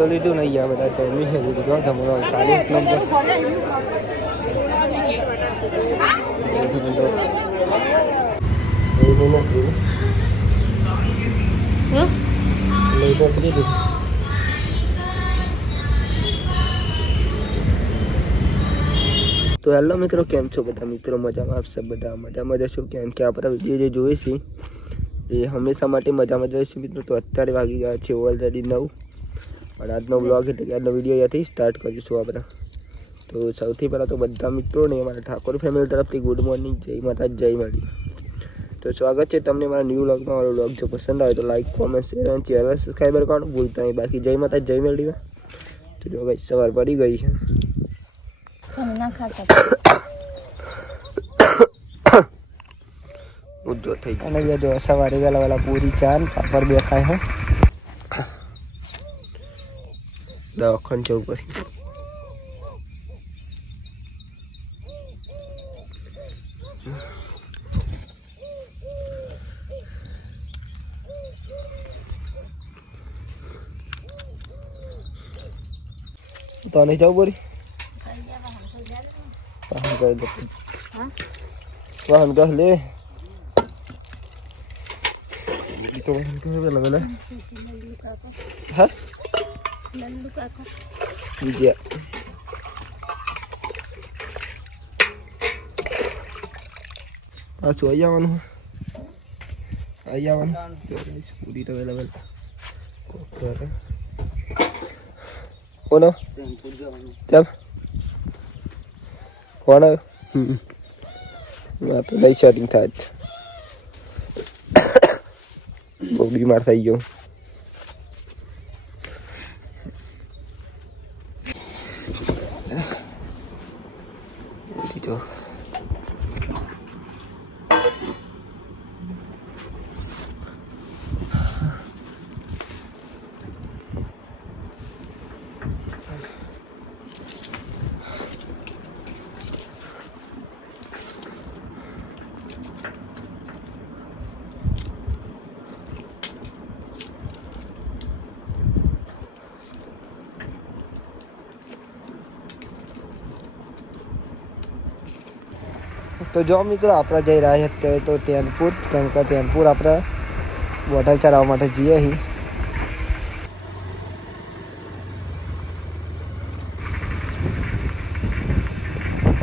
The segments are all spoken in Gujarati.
તો લીધું નહીં આ બધા છે મી લીધું તો તમારો 40 નંબર તો હેલો મિત્રો, કેમ છો બધા મિત્રો? મજામાં? આપ સબ બધા મજામાં જશો? કેમ કે આપણા વિડીયો જે જોઈએ છે એ હંમેશા માટે મજામાં જોઈએ છે મિત્રો. તો અત્યારે વાગી ગયા છે ઓલરેડી 9 અને આજનો બ્લોગ એટલે કે આજનો વિડીયો અહીંયાથી સ્ટાર્ટ કરીશું આપણે. તો સૌથી પહેલાં તો બધા મિત્રોને અમારા ઠાકોર ફેમિલી તરફથી ગુડ મોર્નિંગ, જય માતા, જય માડી. તો સ્વાગત છે તમને મારા ન્યૂ વ્લોગમાં. મારો વ્લોગ જો પસંદ આવે તો લાઈક, કોમેન્ટ, શેર અને ચેનલ સબસ્ક્રાઈબર કરવાનું ભૂલતા નહીં. બાકી જય માતા, જય માડી. તો જો ગઈ સવાર પડી ગઈ છે. ઉજો થઈ ગયો અને જો સવારે વહેલા વહેલા પૂરી ચાન પાપડ બે ખાય હે. દવાખાને જવું પછી તો નહીં જવું બોરી વાહન કહ લે તો વાહન કહ વેલા વેલા હા વિજય શું અહીં આવવાનું પૂરી તો વેલા વેલા કોનો ચાલ કોણ આવ્યો તો લઈ શોટિંગ થાય જ બહુ બીમાર થઈ ગયો. જો તો જો મિત્રો આપણે જઈ રહ્યા અત્યારે તો તેનપુર, કેમ કે તેનપુર આપણે બોટલ ચડાવવા માટે જઈએ અહીં.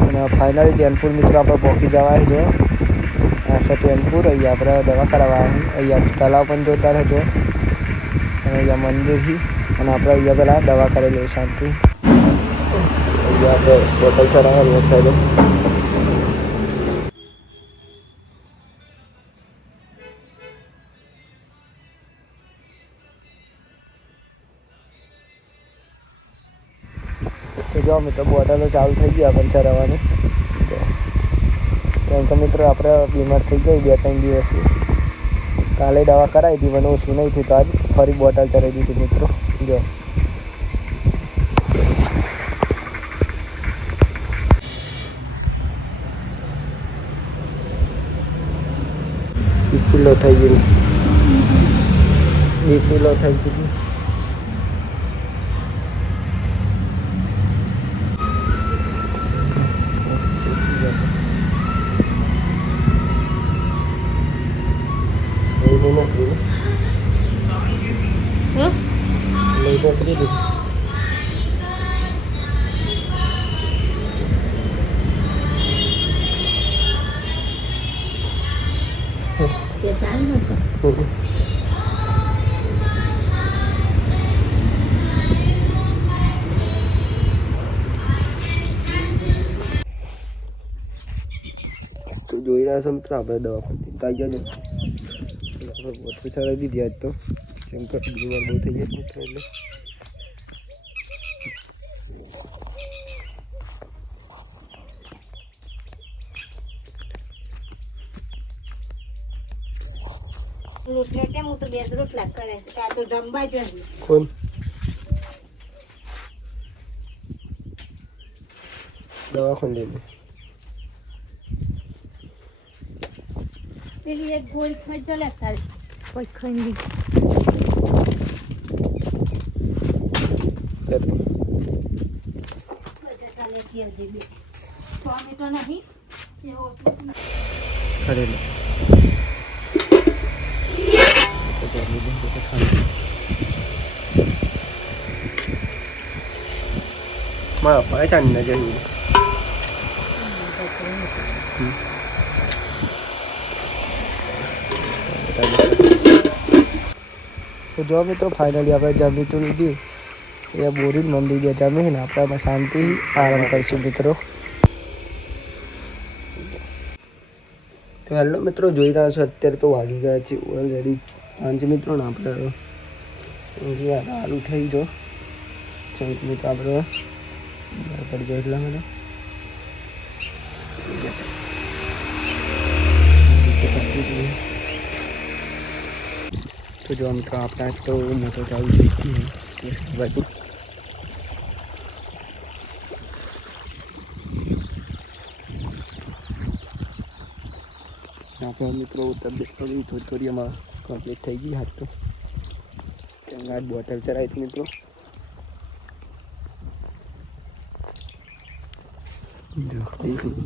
અને ફાઇનલી તેનપુર મિત્રો આપણે પહોંચી જવાય. જો આ છે તેનપુર. અહીંયા આપણે દવા કરાવવા અહીંયા તલાવ પણ જોતા રહેજો અને અહીંયા મંદિરથી અને આપણે અહીંયા પહેલાં દવા કરેલી શાંતિ. અહીંયા આપણે બોટલ ચડાવવા થાય. તો જો મિત્રો બોટલો ચાલુ થઈ ગયા પણ ચરાવવાની. કેમ કે મિત્રો આપણે બીમાર થઈ ગઈ 2-3 દિવસથી. કાલે દવા કરાવી હતી પણ ઓછું નહીં થયું તો આજ ફરી બોટલ ચડાવી દીધી મિત્રો. જો કિલો થઈ ગયું, 2 કિલો થઈ ગયું. તો જોઈ રહ્યા છો મિત્રો આપણે દવાખાને આવી ગયા છે. બોટલ ચડાવી દીધી આજ તો, કેમ કે બીમાર બહુ થઈ ગયા મિત્રો. કોણ દવાખાને લઈને એક ગોળી ખાઈ ચાલે કોઈ ખાઈ મારા પૈસા ન જઈ તો જો મિત્રો ફાઇનલી આપણે જમી તો લીધી એ બોરી મંદિર બે જમે ને આપણે શાંતિ આરામ કરીશું મિત્રો. તો હેલો મિત્રો, જોઈ રહ્યા છો અત્યારે તો વાગી ગયા છે ઓલરેડી 5 મિત્રો ને આપણે હાલ ઉઠાઈ જો મિત્રો આપણે પડી જાય એટલા મને તો જો મિત્રો આપણા તો મોટો ચાલુ થઈ ગયો બાજુ આપણા મિત્રો તબિયત થોડી થોડીમાં કમ્પ્લીટ થઈ ગઈ હાથ તો ત્યાં બોટલ ચરાવી હતી મિત્રો.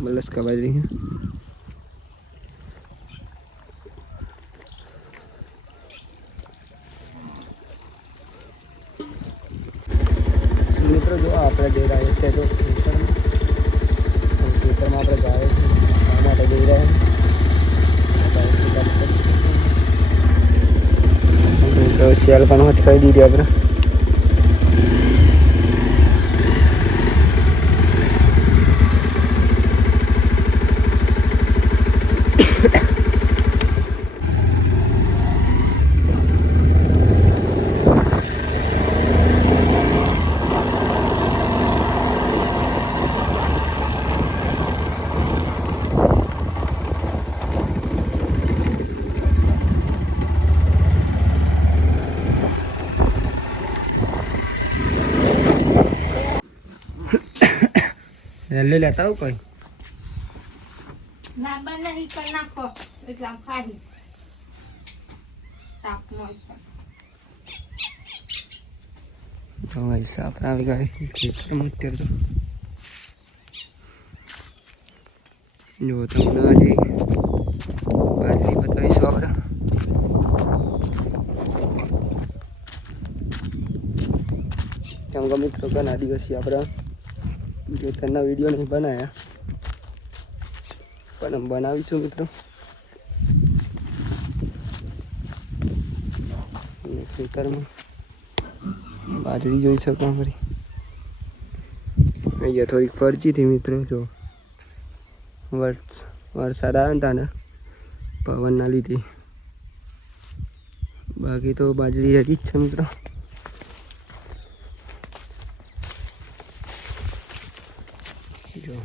મલસ્કા બાજરી મિત્રો જો આપણે જઈ રહ્યા છીએ તો ખેતરમાં આપણે ગાય માટે જઈ રહ્યા શિયાળ પણ જ કરી દીધી આપણે. રેલે લેતા આવું કોઈ ના બને ઈ કરી નાખો એટલે આમ ખાહી તાપ નો તો ऐसा આપણે આવી ગયા ખેતરમાં અત્યારે તો જો તમને હજી બાજરી બતાવીશું આપણે. કેમ કે મિત્રો ઘણા દિવસથી આપણે ખેતરના વિડીયો નહીં બનાવ્યા પણ બનાવીશું મિત્રો. ખેતરમાં બાજરી જોઈ શકો અમારી અહીંયા થોડીક ફરજી હતી મિત્રો. જો વરસાદ આવ્યો ને તાને પવનના લીધે, બાકી તો બાજરી હજી જ છે મિત્રો. જો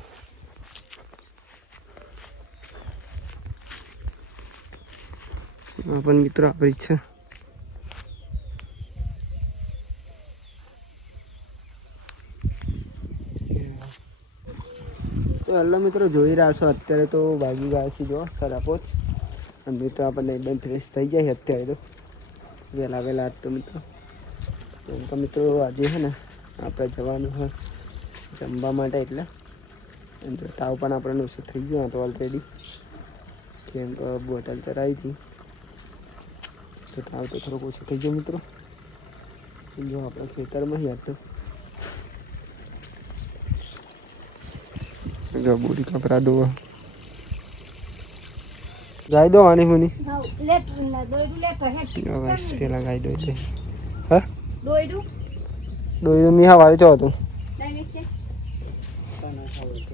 આ પણ મિત્રો આપણી છે. તો હેલો મિત્રો, જોઈ રહ્યા છો અત્યારે તો વાગી ગયા છે જો 5:30 અને મિત્રો આપણને એકદમ ફ્રેશ થઈ જાય અત્યારે તો વહેલા તો મિત્રો. એમ તો મિત્રો આજે છે ને આપણે જવાનું હોય જમવા માટે, એટલે જો તાવ પણ આપણને ઓછો થઈ ગયો હતો ઓલરેડી, કેમ કે બોટલ ચરાવી હતી તો તાવ તો થોડોક ઓછો થઈ ગયો મિત્રો. જો આપણે ખેતરમાં જ હતો જો બોરી કપડા દો ગાય દો આની હુની પેલા ગાય દો એટલે હા દોયડું મી હવારે ચો હતું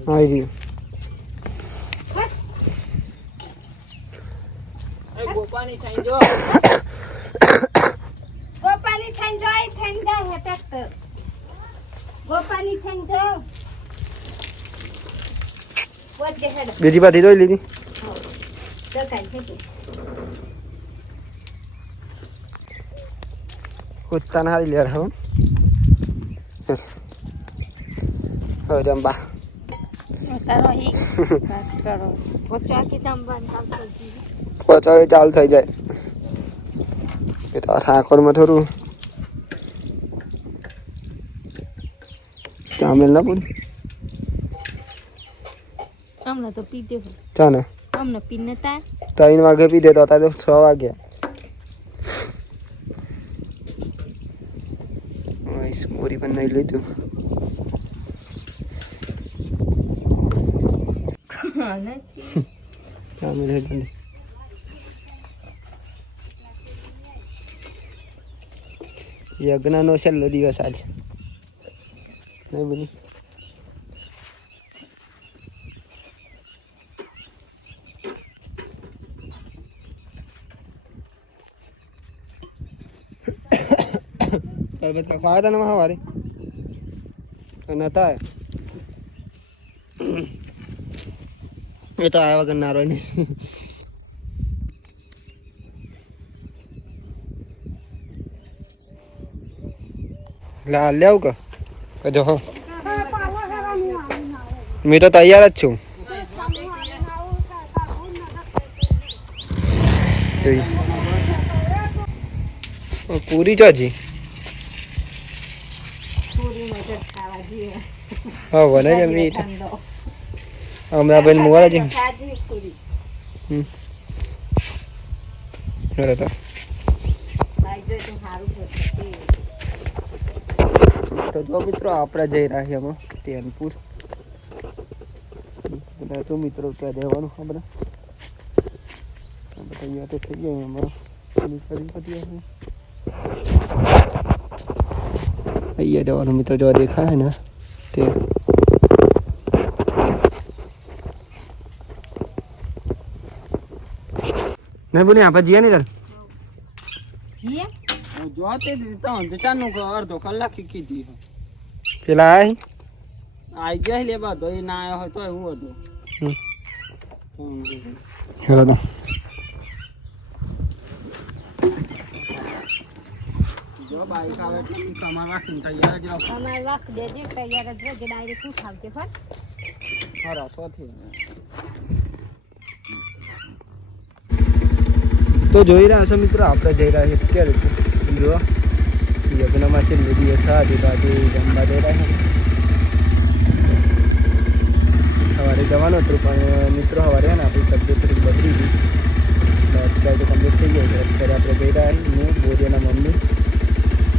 હા જી ગોપાની થઈ જો ગોપાની થઈ જાય થઈ જાય હેતક ગોપાની થઈ જો બીજી પાછી દોઈ લીધી. કુત્તાને હારી લે રહો હવે જમવા પોચવા ચાલુ થઈ જાય એ તો ઠાકોરમાં થોડું ચામેલ ના પૂરી હમણાં તો પીતે ચાને હમણાં પીને તા 3 વાગે પી દેતો હતા તો 6 વાગ્યા પૂરી પણ નહીં લીધું ચામેલ હેઠળ યજ્ઞનો છેલ્લો દિવસ આજે નહીં બની બધા ખાવા હતા ને સવારે નતા એ તો આવ્યા વગર નારો નહીં લેવું કે જો હો મેં તો તૈયાર જ છું પૂરી તો હજી હા બને છે મીઠ હમણાં બેન મોડા છે તો તો જો મિત્રો આપણે જઈ રહ્યા છીએ એમાં તેનપુર બધા તો મિત્રો ત્યાં જવાનું આપણે અહીંયા તો થઈ ગયા અમારો અહીંયા જવાનું મિત્રો જો દેખાય ને તે નહીં બોલી આપણે જઈએ નહીં જોતે તો ચાનું અડધો કલાક કીધી પેલા આઈ જાય લેવા તો એ ના આવ્યો હોય તો હું હતું હેલો તો જો બાઈક આવે એટલે કમા રાખીને તૈયાર જ રહો અમાર વાક દેજે તૈયાર જ રહેજે ડાયરેક્ટ હું ખાવજે ફર ખરા સોથી તો જોઈ રહ્યા છો મિત્રો આપણે જઈ રહ્યા છીએ અત્યારે જો યજ્ઞમાં છે દિવસ આજે તો આજે જમવા જઈ રહ્યા છે સવારે જવાનું હતું પણ મિત્રો સવારે ને આપણી તબિયત થોડીક બગડી ગઈ અત્યારે તો કમ્પ્લીટ થઈ ગઈ અત્યારે આપણે જઈ રહ્યા છીએ હું બોરિયાના મમ્મી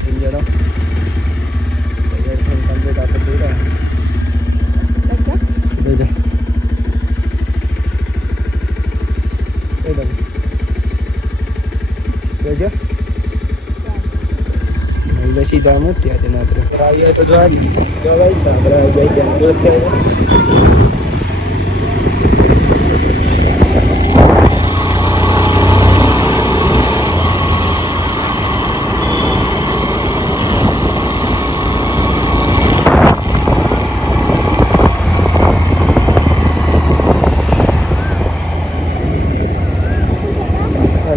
એમ જણો તૈયાર થઈને કમ્પ્લીટ આપણે જઈ રહ્યા છીએ સીધા મૂક્યા તેને આપણે આવ્યા તો જોવા જવાય છે આપણે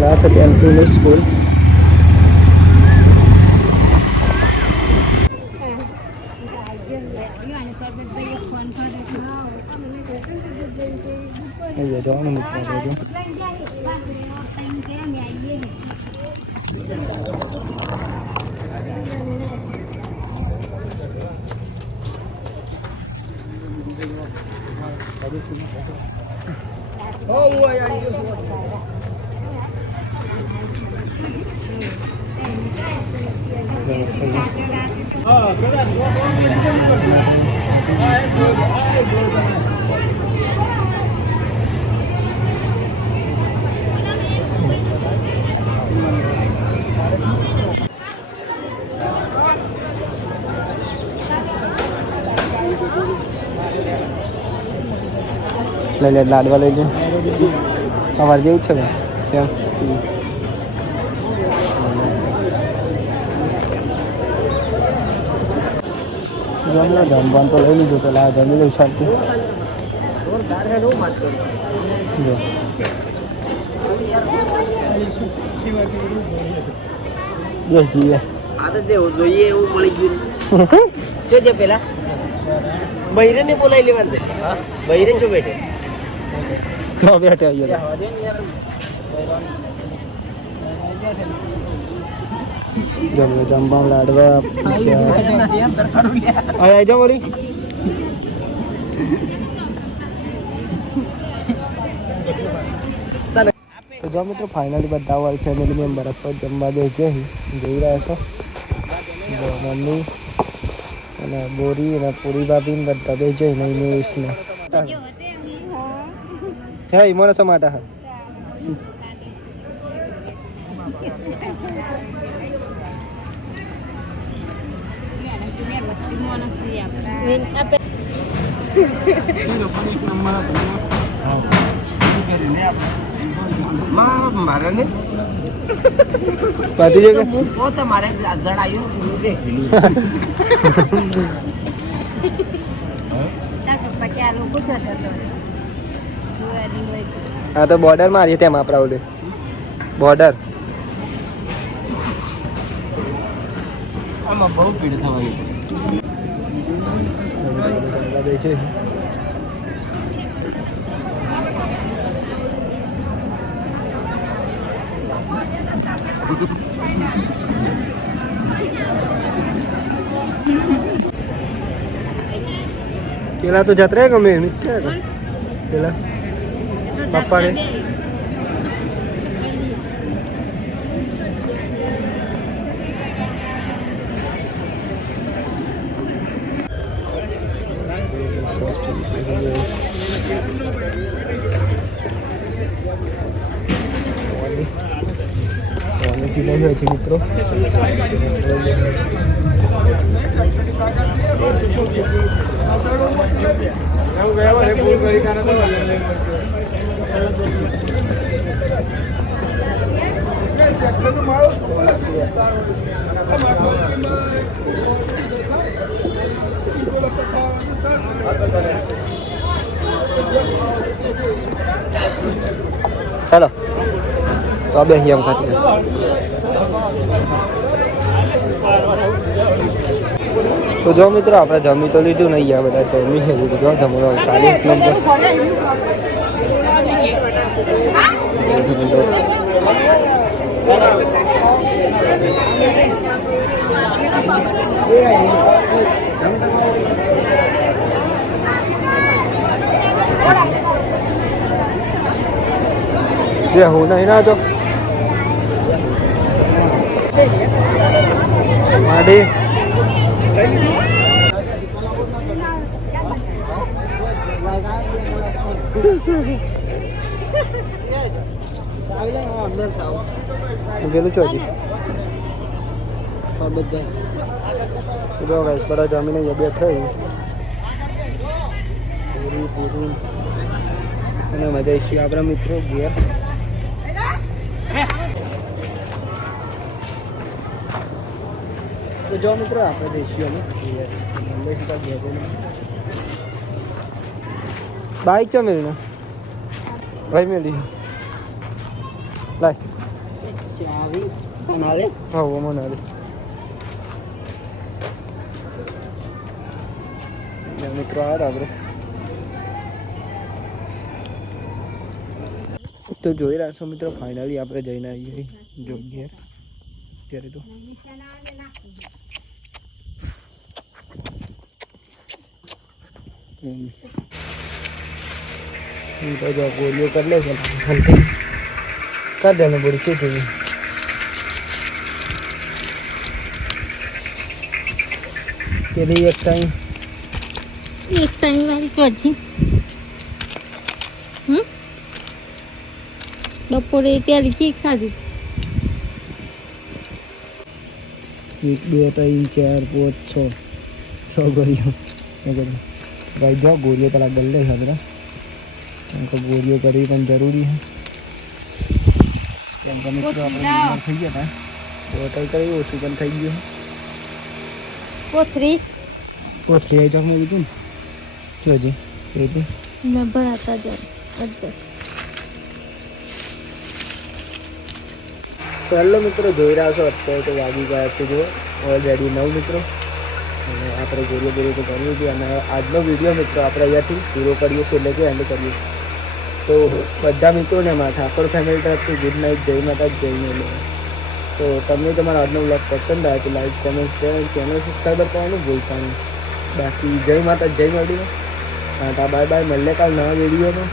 આ છે ટેમ્પલ સ્કૂલ અહીંયા જવાનું મિત્રો લઈ લે લાડવા લઈ લે અમારે જેવું છે સેમ જમવાનું તો લઈ લીધું પેલા જમી લઉં શાંતિ જો જીએ આ તો જેવું જોઈએ એવું મળી ગયું જો પેલા બૈરે ને બોલાવી લેવાનું છે બૈરે જો બેઠે તો બેઠે જમવા લાડવા આવી જાઓ વળી. તો જો મિત્રો ફાઇનલી બધા ઓલ ફેમિલી મેમ્બર પર જમવા દે છે જોઈ રહ્યા છો. મમ્મી અને બોરી અને પૂરી ભાભી બધા બે જઈને ઇમેશ ને હે ઈમોને સમાટા હા મારે ને પાતી જગ્યા હું પોતે મારે જણાયું હા તો બોર્ડર મારીએ તેમ આપણા ઓલે બોર્ડર આમાં બહુ ભીડ થવાની છે. પેલા તો જત રહે ગમે પેલા પપ્પા ને મિત્રો ચાલો તો બે એમ ખાતી તો જો મિત્રો આપણે જમી તો લીધું નહીં આ બધા જમી છે જો જમવાનો 40 નંબર ये हो नहीं ना जो माडी गेलू चोजी और बच्चा जो गाइस बड़ा जमीन ये बैठे पूरी पूरी અને મજા આવી આપણા મિત્રો ઘેર તો જો મિત્રો આપણે જઈશું અમે બાઈક છે મેરી ભાઈ મેલી લાય ચાવી મનાલે હા વો મનાલે મિત્રો આ આપણે તો જોઈ રહ્યા છો મિત્રો ફાઇનલી આપણે જઈને આવીએ જો ઘેર ત્યારે તો तो जो गोलियों कर ले हल्की कर देना बड़ी चीज है के लिए एक टाइम वाली तो अच्छी बपोरे प्यारी चीज खाधी 1 2 3 4 5 6 गोलियों भाई जो गोलियों पर गल ले खबर हमको गोलियों करવી પણ જરૂરી है કેમ કે મિત્રો આપણે બીમાર થઈ ગયા હતા હોટલ કરી ઓછું પણ થઈ ગયું पोथरी આવી જાવ મેં કીધું જોજી જોજી नंबर आता जाए अंदर તો હેલો મિત્રો જોઈ રહ્યા છો અત્યારે તો વાગી ગયા છે જો ઓલરેડી 9 મિત્રો અને આપણે ગોળીઓ તો કરવી છે અને આજનો વિડીયો મિત્રો આપણે અહીંયાથી પૂરો કરીએ છીએ એટલે કે એન્ડ કરીએ તો બધા મિત્રોને ઠાકોર ફેમિલી તરફથી ગુડ નાઇટ જય માતા જય મેલે તો તમને તમારા આજનો બ્લોગ પસંદ આવે તો like comment share channel subscriber કરવાનું ભૂલતા નહીં. બાકી જય માતા જય મળી ટાટા બાય બાય. મળીએ કાલ નવા વિડીયોમાં.